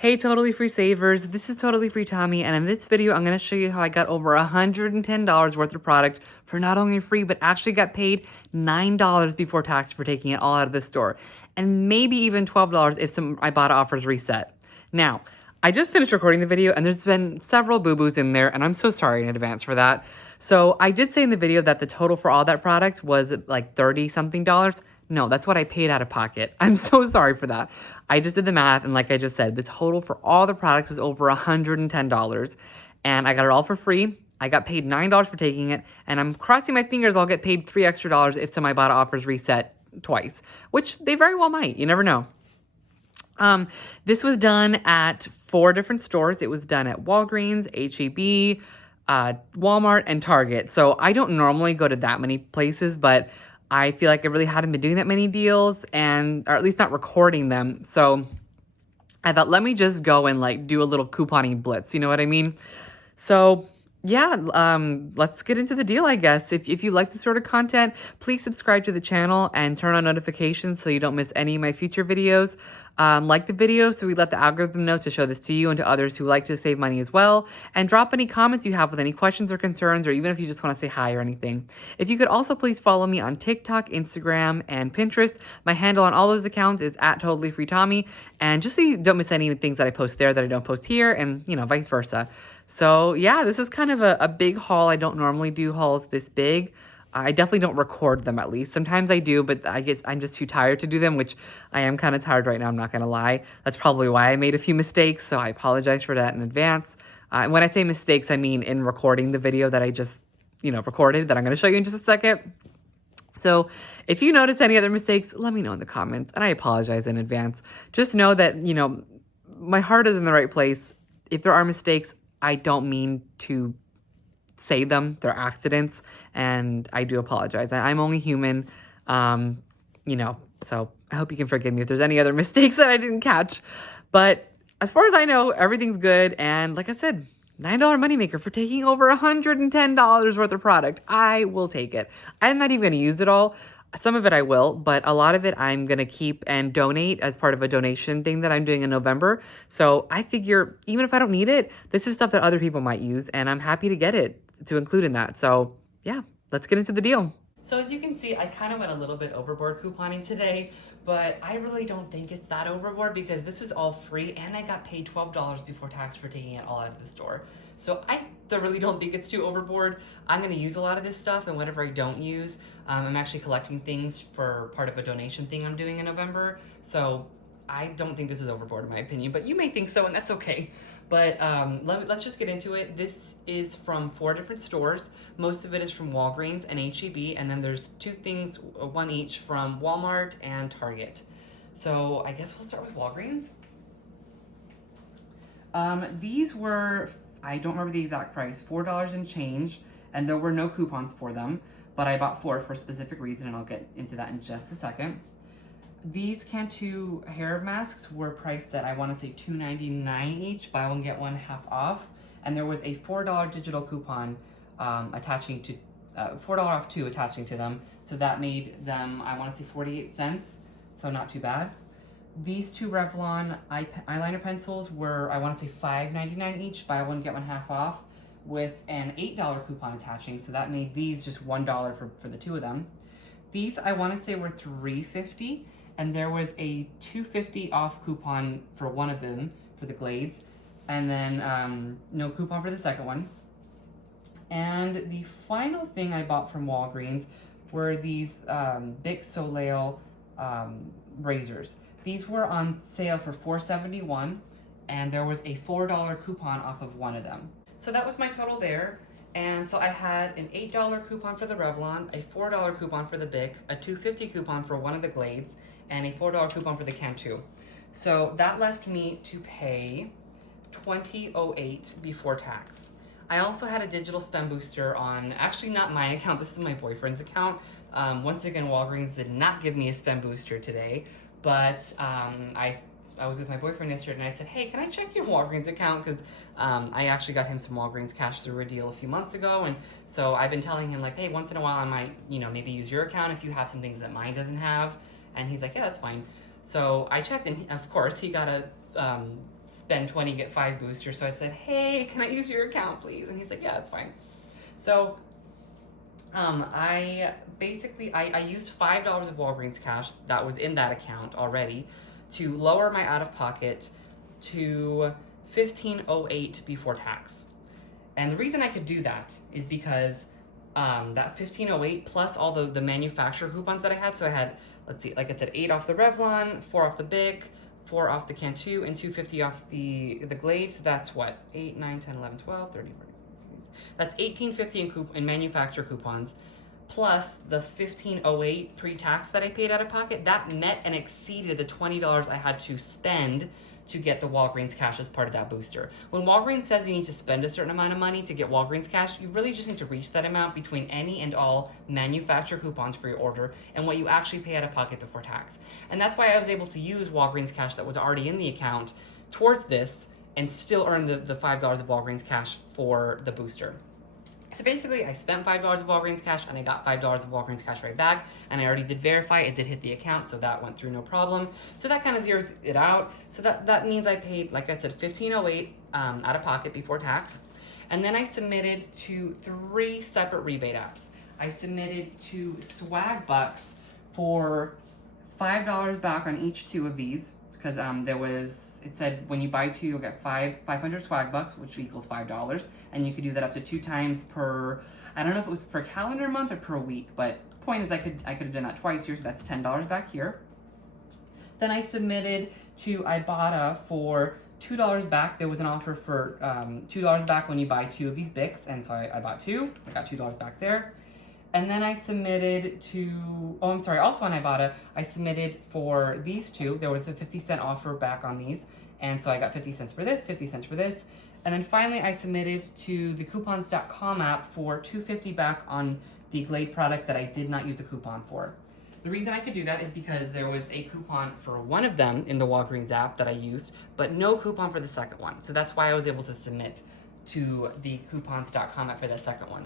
Hey, Totally Free Savers, this is Totally Free Tommy, and in this video, I'm going to show you how I got over $110 worth of product for not only free, but actually got paid $9 before tax for taking it all out of the store, and maybe even $12 if some Ibotta offers reset. Now, I just finished recording the video, and there's been several boo-boos in there, and I'm so sorry in advance for that. So I did say in the video that the total for all that product was like 30-something dollars. No, that's what I paid out of pocket. I'm so sorry for that. I just did the math, and like I just said, the total for all the products was over $110, and I got it all for free. I got paid $9 for taking it, and I'm crossing my fingers I'll get paid $3 extra if some Ibotta offers reset twice, which they very well might. You never know. This was done at 4 different stores. It was done at Walgreens, H-E-B, Walmart, and Target. So I don't normally go to that many places, but I feel like I really hadn't been doing that many deals, or at least not recording them. So I thought, let me just go and like do a little couponing blitz. You know what I mean? So yeah, let's get into the deal, I guess. If you like this sort of content, please subscribe to the channel and turn on notifications so you don't miss any of my future videos. Like the video so we let the algorithm know to show this to you and to others who like to save money as well. And drop any comments you have with any questions or concerns, or even if you just want to say hi or anything. If you could also please follow me on TikTok, Instagram, and Pinterest. My handle on all those accounts is @TotallyFreeTommy. And just so you don't miss any of the things that I post there that I don't post here, and vice versa. So yeah, this is kind of a big haul. I don't normally do hauls this big. I definitely don't record them, at least. Sometimes I do, but I guess I'm just too tired to do them, which I am kind of tired right now, I'm not going to lie. That's probably why I made a few mistakes, so I apologize for that in advance. And when I say mistakes, I mean in recording the video that I just, recorded, that I'm going to show you in just a second. So if you notice any other mistakes, let me know in the comments, and I apologize in advance. Just know that, my heart is in the right place. If there are mistakes, I don't mean to say them. They're accidents, and I do apologize. I'm only human, so I hope you can forgive me if there's any other mistakes that I didn't catch. But as far as I know, everything's good, and like I said, $9 moneymaker for taking over $110 worth of product. I will take it. I'm not even going to use it all. Some of it I will, but a lot of it I'm going to keep and donate as part of a donation thing that I'm doing in November. So I figure even if I don't need it, this is stuff that other people might use, and I'm happy to get it to include in that. So yeah, let's get into the deal. So as you can see, I kind of went a little bit overboard couponing today, but I really don't think it's that overboard because this was all free and I got paid $12 before tax for taking it all out of the store. So I really don't think it's too overboard. I'm going to use a lot of this stuff, and whatever I don't use, I'm actually collecting things for part of a donation thing I'm doing in November. So I don't think this is overboard in my opinion, but you may think so, and that's okay. But let's just get into it. This is from 4 different stores. Most of it is from Walgreens and H-E-B, and then there's 2 things, 1 each from Walmart and Target. So I guess we'll start with Walgreens. These were, I don't remember the exact price, $4 and change, and there were no coupons for them, but I bought 4 for a specific reason, and I'll get into that in just a second. These Cantu hair masks were priced at, I want to say, $2.99 each, buy one, get one half off. And there was a $4 digital coupon attaching to, $4 off 2 attaching to them. So that made them, I want to say, 48 cents, so not too bad. These 2 Revlon eyeliner pencils were, I want to say, $5.99 each, buy one, get one half off, with an $8 coupon attaching. So that made these just $1 for the 2 of them. These, I want to say, were $3.50. And there was a $2.50 off coupon for one of them, for the Glades, and then no coupon for the second one. And the final thing I bought from Walgreens were these Bic Soleil razors. These were on sale for $4.71, and there was a $4 coupon off of one of them. So that was my total there. And so I had an $8 coupon for the Revlon, a $4 coupon for the Bic, a $2.50 coupon for one of the Glades, and a $4 coupon for the Cantu. So that left me to pay $20.08 before tax. I also had a digital spend booster on, actually not my account, this is my boyfriend's account. Once again, Walgreens did not give me a spend booster today, but I was with my boyfriend yesterday and I said, hey, can I check your Walgreens account? Because I actually got him some Walgreens cash through a deal a few months ago. And so I've been telling him, like, hey, once in a while I might, maybe use your account if you have some things that mine doesn't have. And he's like, yeah, that's fine. So I checked, and of course he got a spend 20, get 5 boosters. So I said, hey, can I use your account, please? And he's like, yeah, that's fine. So I basically, I used $5 of Walgreens cash that was in that account already to lower my out-of-pocket to $15.08 before tax. And the reason I could do that is because that $15.08 plus all the manufacturer coupons that I had. So I had, let's see, like I said, 8 off the Revlon, 4 off the Bic, 4 off the Cantu, and $2.50 off the Glade. So that's what, 8, 9, 10, 11, 12, 13, 14. That's $18.50 in manufacturer coupons, plus the $15.08 pre-tax that I paid out of pocket. That met and exceeded the $20 I had to spend to get the Walgreens cash as part of that booster. When Walgreens says you need to spend a certain amount of money to get Walgreens cash, you really just need to reach that amount between any and all manufacturer coupons for your order and what you actually pay out of pocket before tax. And that's why I was able to use Walgreens cash that was already in the account towards this and still earn the $5 of Walgreens cash for the booster. So basically, I spent $5 of Walgreens cash and I got $5 of Walgreens cash right back. And I already did verify, it did hit the account, so that went through no problem. So that kind of zeroes it out. So that means I paid, like I said, $15.08 out of pocket before tax. And then I submitted to 3 separate rebate apps. I submitted to Swag Bucks for $5 back on each 2 of these, because it said when you buy 2, you'll get 500 Swag Bucks, which equals $5, and you could do that up to 2 times per, I don't know if it was per calendar month or per week, but the point is I could have done that twice here, so that's $10 back here. Then I submitted to Ibotta for $2 back. There was an offer for $2 back when you buy 2 of these Bics, and so I bought 2. I got $2 back there. And then I submitted to, also on Ibotta, I submitted for these 2. There was a 50-cent offer back on these. And so I got 50 cents for this, 50 cents for this. And then finally I submitted to the coupons.com app for $2.50 back on the Glade product that I did not use a coupon for. The reason I could do that is because there was a coupon for one of them in the Walgreens app that I used, but no coupon for the second one. So that's why I was able to submit to the coupons.com app for that second one.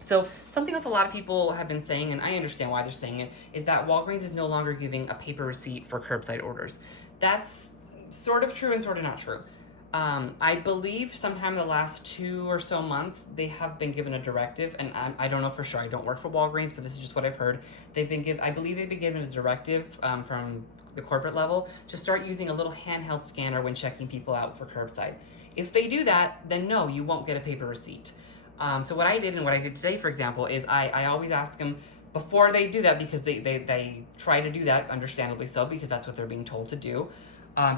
So something else a lot of people have been saying, and I understand why they're saying it, is that Walgreens is no longer giving a paper receipt for curbside orders. That's sort of true and sort of not true. I believe sometime in the last 2 or so months, they have been given a directive, and I don't know for sure. I don't work for Walgreens, but this is just what I've heard. I believe they've been given a directive from the corporate level to start using a little handheld scanner when checking people out for curbside. If they do that, then no, you won't get a paper receipt. So what I did and what I did today, for example, is I always ask them before they do that, because they try to do that, understandably so, because that's what they're being told to do,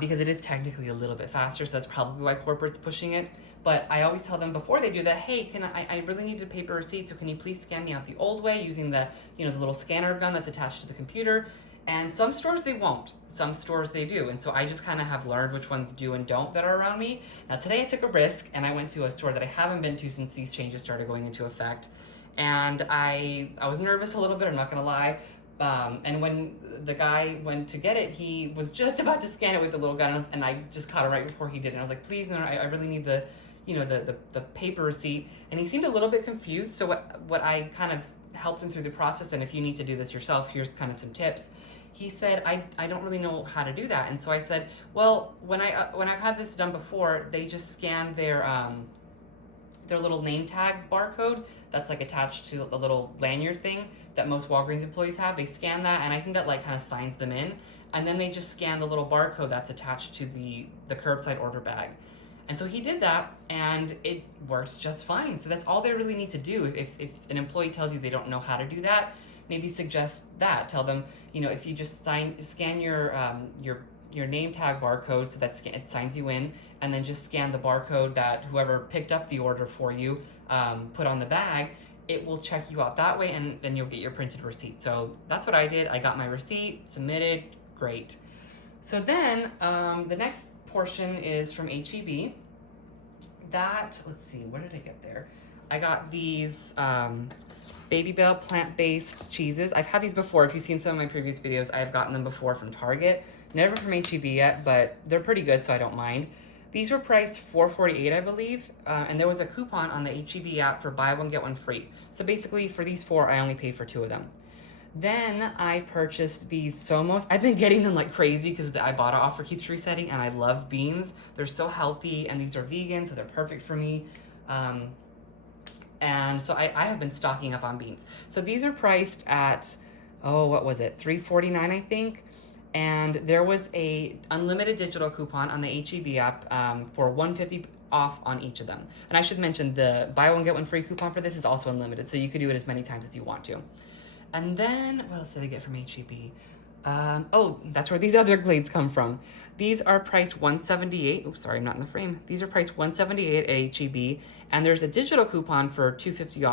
because it is technically a little bit faster, so that's probably why corporate's pushing it. But I always tell them before they do that, hey, I really need a paper receipt, so can you please scan me out the old way using the little scanner gun that's attached to the computer? And some stores they won't, some stores they do. And so I just kind of have learned which ones do and don't that are around me. Now today I took a risk and I went to a store that I haven't been to since these changes started going into effect. And I was nervous a little bit, I'm not gonna lie. And when the guy went to get it, he was just about to scan it with the little gun, and I just caught him right before he did it. And I was like, please, no, I really need the paper receipt. And he seemed a little bit confused. So what I kind of helped him through the process, and if you need to do this yourself, here's kind of some tips. He said, I don't really know how to do that. And so I said, well, when I've had this done before, they just scan their little name tag barcode that's like attached to the little lanyard thing that most Walgreens employees have. They scan that, and I think that like kind of signs them in. And then they just scan the little barcode that's attached to the curbside order bag. And so he did that, and it works just fine. So that's all they really need to do. If an employee tells you they don't know how to do that, maybe suggest that. Tell them, if you just scan your name tag barcode so that it signs you in, and then just scan the barcode that whoever picked up the order for you put on the bag, it will check you out that way, and then you'll get your printed receipt. So that's what I did. I got my receipt, submitted, great. So then the next portion is from H-E-B. Let's see, where did I get there? I got these Baby Bell plant-based cheeses. I've had these before. If you've seen some of my previous videos, I've gotten them before from Target. Never from H-E-B yet, but they're pretty good, so I don't mind. These were priced $4.48, I believe, and there was a coupon on the H-E-B app for buy one, get one free. So basically, for these 4, I only paid for 2 of them. Then I purchased these Somos. I've been getting them like crazy because the Ibotta offer keeps resetting, and I love beans. They're so healthy, and these are vegan, so they're perfect for me. Um, and so I have been stocking up on beans. So these are priced at, oh, what was it? $3.49, I think. And there was a unlimited digital coupon on the HEB app for $1.50 off on each of them. And I should mention the buy one get one free coupon for this is also unlimited, so you could do it as many times as you want to. And then what else did I get from HEB? Oh, that's where these other Glades come from. These are priced $178. Oops, sorry, I'm not in the frame. These are priced $178 at HEB, and there's a digital coupon for $2.50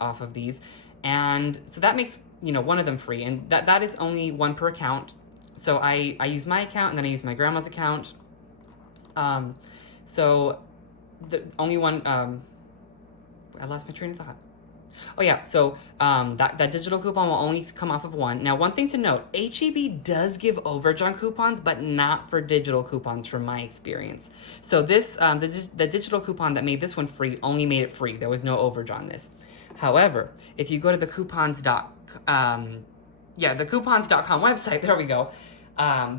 off of these, and so that makes one of them free, and that is only one per account. So I use my account, and then I use my grandma's account. So the only one. I lost my train of thought. Oh yeah, so that digital coupon will only come off of one. Now, one thing to note, HEB does give overage on coupons, but not for digital coupons from my experience. So this, the digital coupon that made this one free only made it free. There was no overage on this. However, if you go to the coupons.com website, there we go,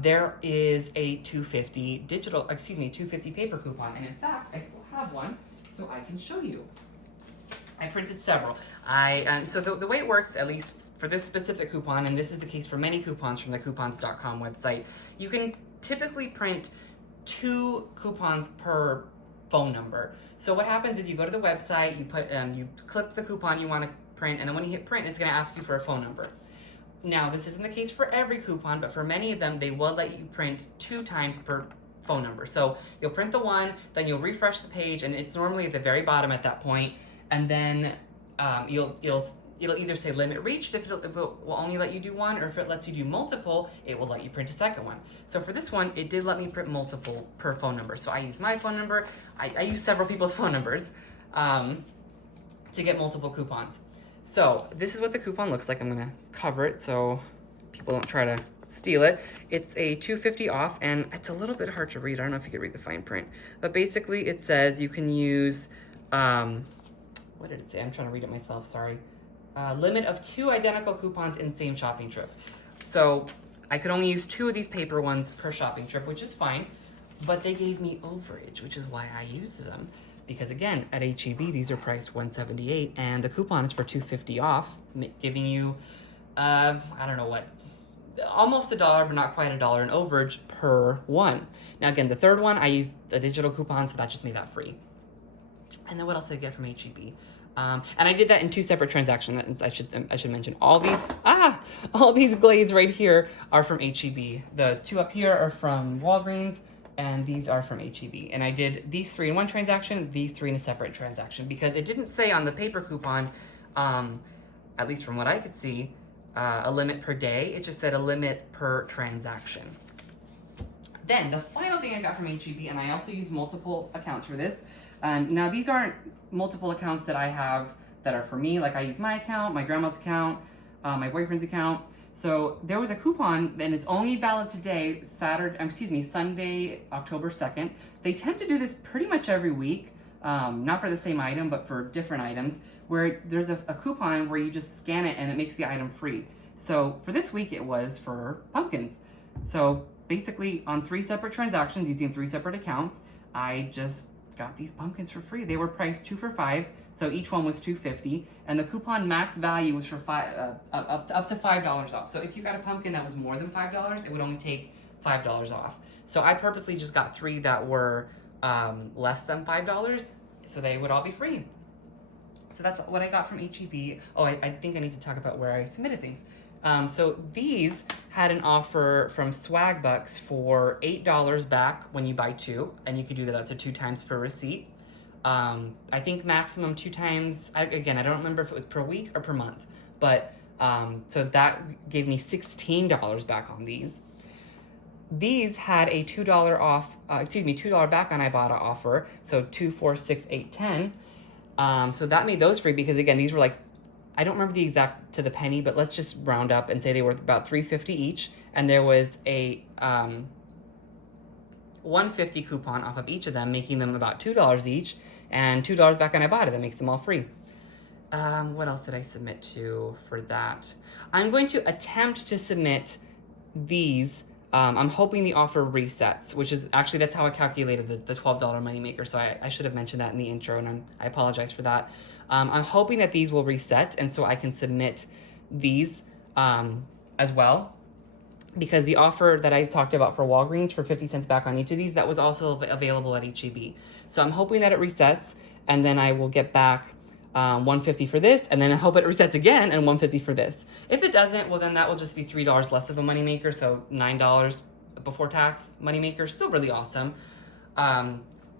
there is a $2.50 paper coupon. And in fact, I still have one, so I can show you. I printed several. So the way it works, at least for this specific coupon, and this is the case for many coupons from the coupons.com website, you can typically print 2 coupons per phone number. So what happens is you go to the website, you click the coupon you want to print, and then when you hit print, it's going to ask you for a phone number. Now, this isn't the case for every coupon, but for many of them, they will let you print 2 times per phone number. So you'll print the one, then you'll refresh the page, and it's normally at the very bottom at that point. And then it'll either say limit reached if it will only let you do one, or if it lets you do multiple, it will let you print a second one. So for this one, it did let me print multiple per phone number. So I used my phone number. I used several people's phone numbers to get multiple coupons. So this is what the coupon looks like. I'm gonna cover it so people don't try to steal it. It's a $2.50 off, and it's a little bit hard to read. I don't know if you can read the fine print, but basically it says you can use. What did it say? I'm trying to read it myself, sorry. Limit of 2 identical coupons in same shopping trip. So I could only use 2 of these paper ones per shopping trip, which is fine, but they gave me overage, which is why I used them. Because again, at HEB, these are priced $178, and the coupon is for $2.50 off, giving you, I don't know what, almost $1, but not quite $1 in overage per one. Now again, the third one, I used a digital coupon, so that just made that free. And then what else did I get from HEB? And I did that in 2 separate transactions. I should mention all these Glades right here are from HEB. The 2 up here are from Walgreens, and these are from HEB. And I did these 3 in one transaction, these 3 in a separate transaction, because it didn't say on the paper coupon, at least from what I could see, a limit per day. It just said a limit per transaction. Then the final thing I got from HEB, and I also used multiple accounts for this. Now these aren't multiple accounts that I have that are for me. Like I use my account, my grandma's account, my boyfriend's account. So there was a coupon, and it's only valid today, Sunday, October 2nd. They tend to do this pretty much every week, not for the same item, but for different items, where there's a coupon where you just scan it and it makes the item free. So for this week, it was for pumpkins. So basically on 3 separate transactions using 3 separate accounts, I just got these pumpkins for free. They were priced 2 for $5, so each one was $2.50, and the coupon max value was for up to $5 off. So if you got a pumpkin that was more than $5, it would only take $5 off. So I purposely just got 3 that were less than $5, so they would all be free. So that's what I got from HEB. Oh, I think I need to talk about where I submitted things. So these had an offer from Swag Bucks for $8 back when you buy 2, and you could do that up to 2 times per receipt. I think maximum 2 times, again, I don't remember if it was per week or per month, but so that gave me $16 back on these. These had a $2 off, $2 back on Ibotta offer, so 2, 4, 6, 8, 10. So that made those free because again, these were like, I don't remember the exact to the penny, but let's just round up and say they were about $3.50 each, and there was a $1.50 coupon off of each of them, making them about $2 each, and $2 back on Ibotta. That makes them all free. What else did I submit to for that? I'm going to attempt to submit these. I'm hoping the offer resets, which is actually, that's how I calculated the $12 moneymaker. So I should have mentioned that in the intro, and I apologize for that. I'm hoping that these will reset, and so I can submit these as well, because the offer that I talked about for Walgreens for 50 cents back on each of these, that was also available at HEB. So I'm hoping that it resets, and then I will get back 150 for this, and then I hope it resets again and 150 for this. If it doesn't, well, then that will just be $3 less of a moneymaker, so $9 before tax moneymaker, still really awesome.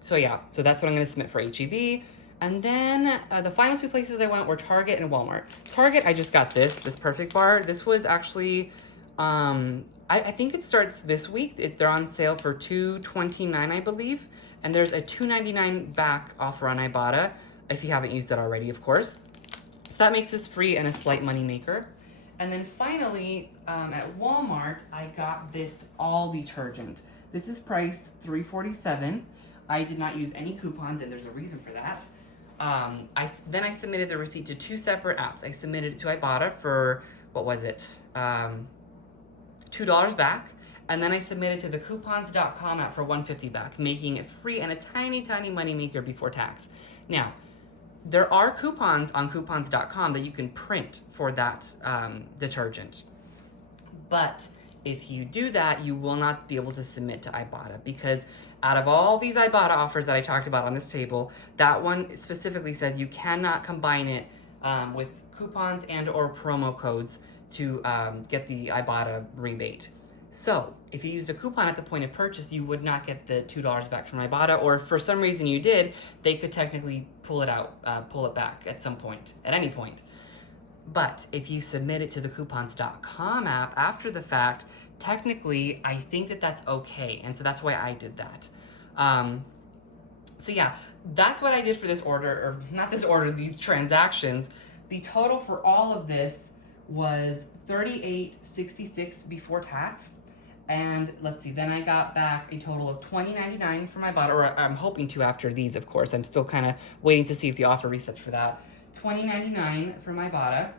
So yeah, so that's what I'm gonna submit for HEB. And then the final two places I went were Target and Walmart. Target, I just got this perfect bar. This was actually, I think it starts this week. They're on sale for $2.29, I believe. And there's a $2.99 back offer on Ibotta, if you haven't used it already, of course. So that makes this free and a slight money maker. And then finally, at Walmart, I got this all detergent. This is priced $3.47. I did not use any coupons, and there's a reason for that. Then I submitted the receipt to two separate apps. I submitted it to Ibotta for, what was it? $2 back. And then I submitted to the coupons.com app for $1.50 back, making it free and a tiny, tiny money maker before tax. Now, there are coupons on coupons.com that you can print for that detergent. But if you do that, you will not be able to submit to Ibotta, because out of all these Ibotta offers that I talked about on this table, that one specifically says you cannot combine it with coupons and or promo codes to get the Ibotta rebate. So if you used a coupon at the point of purchase, you would not get the $2 back from Ibotta, or if for some reason you did, they could technically pull it back at some point, at any point. But if you submit it to the coupons.com app after the fact, technically, I think that that's okay. And so that's why I did that. So yeah, that's what I did for this order, or not this order, these transactions. The total for all of this was $38.66 before tax. And let's see, then I got back a total of $20.99 from Ibotta, or I'm hoping to after these, of course. I'm still kind of waiting to see if the offer resets for that. $20.99 from Ibotta,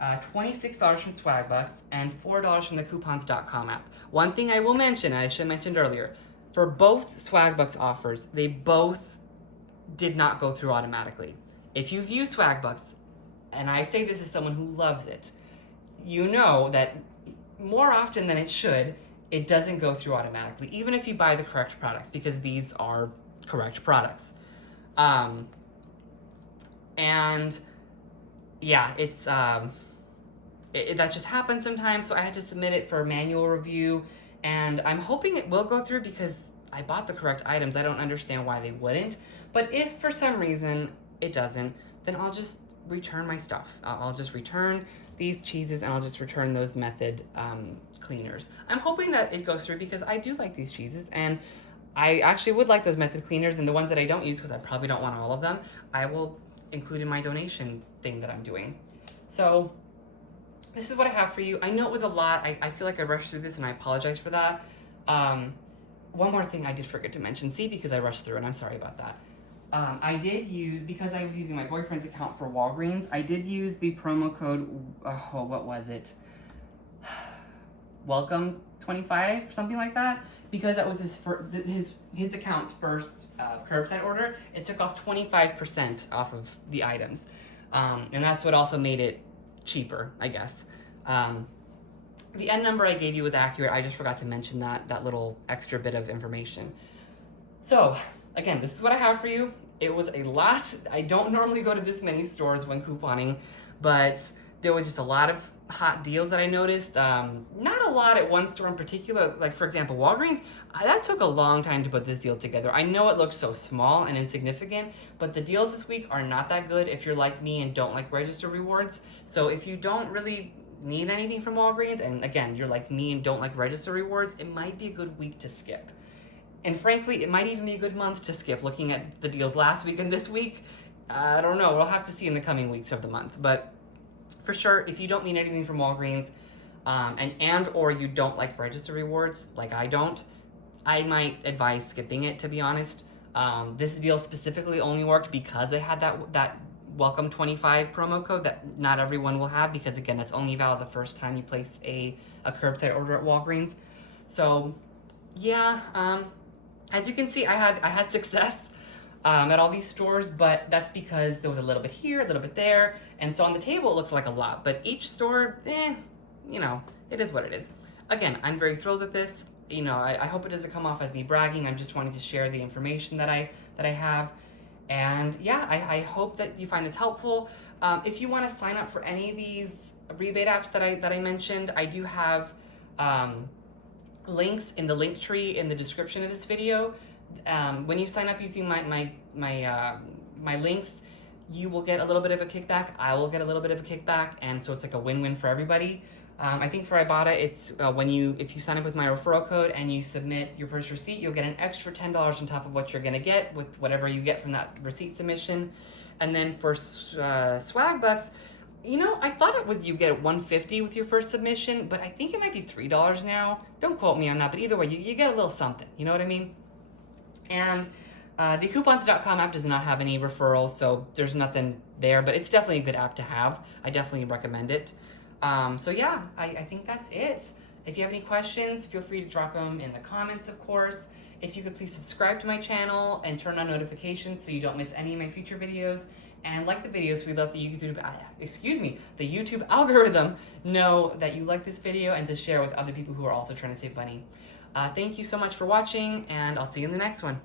$26 from Swagbucks, and $4 from the coupons.com app. One thing I will mention, I should have mentioned earlier, for both Swagbucks offers, they both did not go through automatically. If you've used Swagbucks, and I say this as someone who loves it, you know that more often than it should, it doesn't go through automatically, even if you buy the correct products, because these are correct products. And yeah, it's that just happens sometimes, so I had to submit it for a manual review, and I'm hoping it will go through because I bought the correct items. I don't understand why they wouldn't, but if for some reason it doesn't, then I'll just return my stuff. I'll just return these cheeses, and I'll just return those Method cleaners. I'm hoping that it goes through because I do like these cheeses, and I actually would like those Method cleaners, and the ones that I don't use, because I probably don't want all of them, I will include in my donation thing that I'm doing. So this is what I have for you. I know it was a lot. I feel like I rushed through this, and I apologize for that. One more thing I did forget to mention, because I rushed through, and I'm sorry about that. I did use, because I was using my boyfriend's account for Walgreens, I did use the promo code, what was it? Welcome 25, something like that, because that was his account's first curbside order. It took off 25% off of the items, and that's what also made it cheaper, I guess. The end number I gave you was accurate. I just forgot to mention that little extra bit of information. So again, this is what I have for you. It was a lot. I don't normally go to this many stores when couponing, but there was just a lot of hot deals that I noticed. Not a lot at one store in particular. Like, for example, Walgreens, that took a long time to put this deal together. I know it looks so small and insignificant, but the deals this week are not that good if you're like me and don't like register rewards. So if you don't really need anything from Walgreens, and again, you're like me and don't like register rewards, it might be a good week to skip. And frankly, it might even be a good month to skip, looking at the deals last week and this week. I don't know, we'll have to see in the coming weeks of the month. But for sure, if you don't need anything from Walgreens, and or you don't like register rewards, like I don't, I might advise skipping it, to be honest. This deal specifically only worked because they had that welcome 25 promo code that not everyone will have, because again, it's only valid the first time you place a curbside order at Walgreens. So yeah, as you can see, I had success at all these stores, but that's because there was a little bit here, a little bit there, and so on the table it looks like a lot, but each store, you know, it is what it is. Again, I'm very thrilled with this. You know, I hope it doesn't come off as me bragging. I'm just wanting to share the information that I have. And yeah, I hope that you find this helpful. If you want to sign up for any of these rebate apps that I mentioned, I do have links in the link tree in the description of this video. When you sign up using my links, you will get a little bit of a kickback. I will get a little bit of a kickback, and so it's like a win-win for everybody. I think for Ibotta, it's if you sign up with my referral code and you submit your first receipt, you'll get an extra $10 on top of what you're gonna get with whatever you get from that receipt submission. And then for swag bucks, you know, I thought it was you get $150 with your first submission, but I think it might be $3 now. Don't quote me on that, but either way, you get a little something. You know what I mean? And the coupons.com app does not have any referrals, so there's nothing there, but it's definitely a good app to have. I definitely recommend it. So yeah, I think that's it. If you have any questions, feel free to drop them in the comments, of course. If you could please subscribe to my channel and turn on notifications so you don't miss any of my future videos. And like the videos, we let the YouTube algorithm know that you like this video and to share with other people who are also trying to save money. Thank you so much for watching, and I'll see you in the next one.